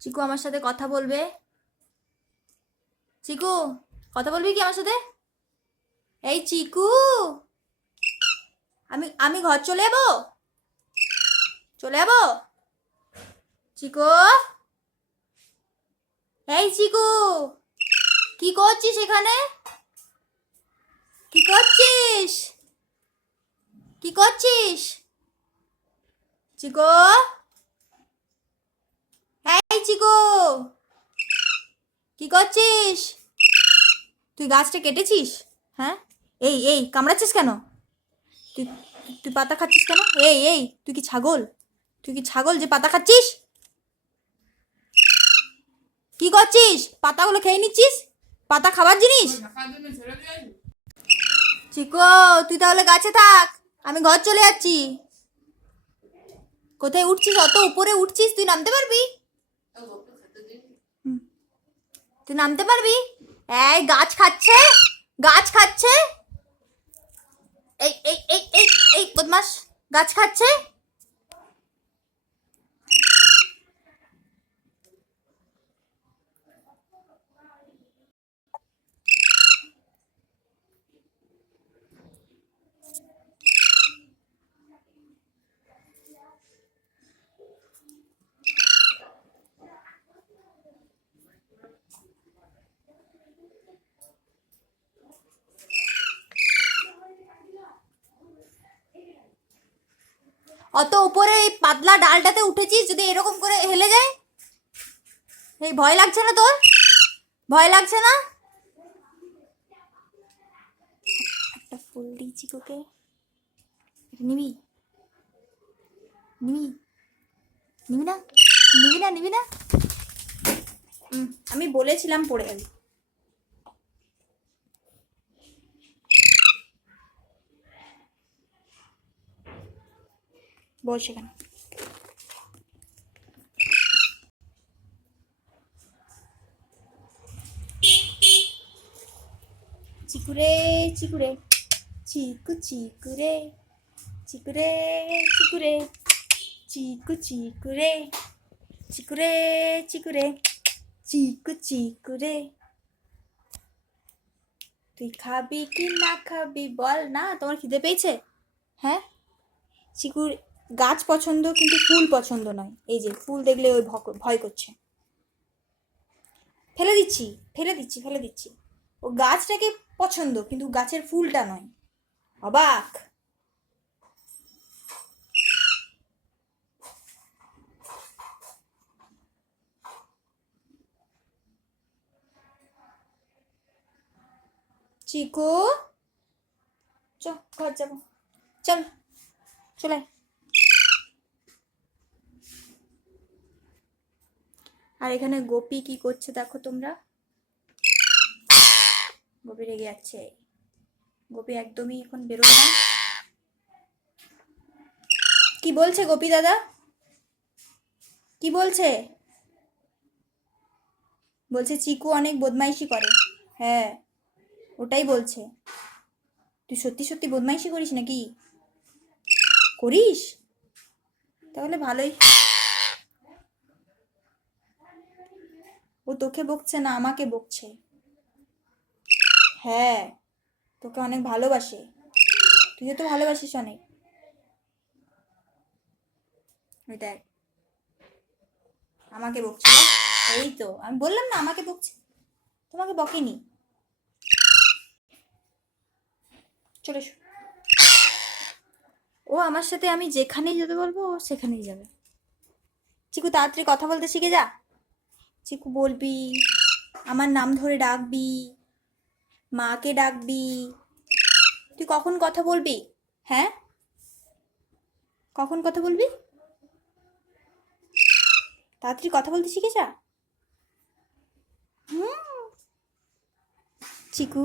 চিকু আমার সাথে কথা বলবে? চিকু কথা বলবি কি আমার সাথে? এই চিকু, আমি আমি ঘর চলে যাবো, চলে যাবো। চিকু, এই চিকু, কি করছিস এখানে? কি করছিস? কি করছিস চিকু? এই চিকু, কি করছিস? তুই গাছটা কেটেছিস? হ্যাঁ, এই এই কামড়াচ্ছিস কেন? তুই তুই পাতা খাচ্ছিস কেন? এই এই তুই কি ছাগল? তুই কি ছাগল যে পাতা খাচ্ছিস? কি করছিস? পাতাগুলো খেয়ে নিচ্ছিস? পাতা খাবার জিনিস? চিকু, তুই তাহলে গাছে থাক, আমি ঘর চলে যাচ্ছি। কোথায় উঠছিস? অত উপরে উঠছিস, তুই নামতে পারবি? তুই নামতে পারবি? এই গাছ খাচ্ছে, গাছ খাচ্ছে। এই এই এই এই এই বদমাস, গাছ খাচ্ছে। অত উপরে এই পাতলা ডালটাতে উঠেছিস, যদি এরকম করে হেলে যায়? এই ভয় লাগছে না তোর? ভয় লাগছে না? একটা ফুল দিয়েছি তোকে, এটা নিবি? নিবি? নিবি না? নিবি না? নিবি না? আমি বলেছিলাম পড়ে যাবি। বল সেখানে। চিকুরে চিকুরে, চিকু চিকুরে, চিকুরে চিকুরে, চিকু চিকুরে, চিকুরে চিকুরে, চিকু চিকুরে। তুই খাবি কি না খাবি বল না? তোমার খিদে পেয়েছে? হ্যাঁ, চিকুর গাছ পছন্দ কিন্তু ফুল পছন্দ নয়। এই যে ফুল দেখলে ওই ভয় করছে। ফেলে দিচ্ছি, ফেলে দিচ্ছি, ফেলে দিচ্ছি। ও গাছটাকে পছন্দ কিন্তু গাছের ফুলটা নয়। অবাক। চিকু, চ ঘর যাবো, চল, চলে। আর এখানে গোপী কি করছে দেখো তোমরা। গোপী রেগে যাচ্ছে। গোপী একদমই এখন বেরোয় না। কি বলছে গোপী দাদা? কি বলছে? বলছে চিকু অনেক বদমাইশি করে। হ্যাঁ, ওটাই বলছে। তুই সত্যি সত্যি বদমাইশি করিস নাকি? করিস? তাহলে ভালোই। ও তোকে বকছে না, আমাকে বকছে। হ্যাঁ, তোকে অনেক ভালোবাসে। তুইও তো ভালোবাসিস অনেক। ওই দেখ, আমাকে বকছে। এই তো আমি বললাম না আমাকে বকছে, তোমাকে বকেনি। চলে এসো। ও আমার সাথে আমি যেখানেই যেতে বলবো ও সেখানেই যাবে। চিকু তাড়াতাড়ি কথা বলতে শিখে যা। চিকু বলবি, আমার নাম ধরে ডাকবি, মাকে ডাকবি। তুই কখন কথা বলবি? হ্যাঁ, কখন কথা বলবি? তাড়াতাড়ি কথা বলতে শিখে যা। চিকু।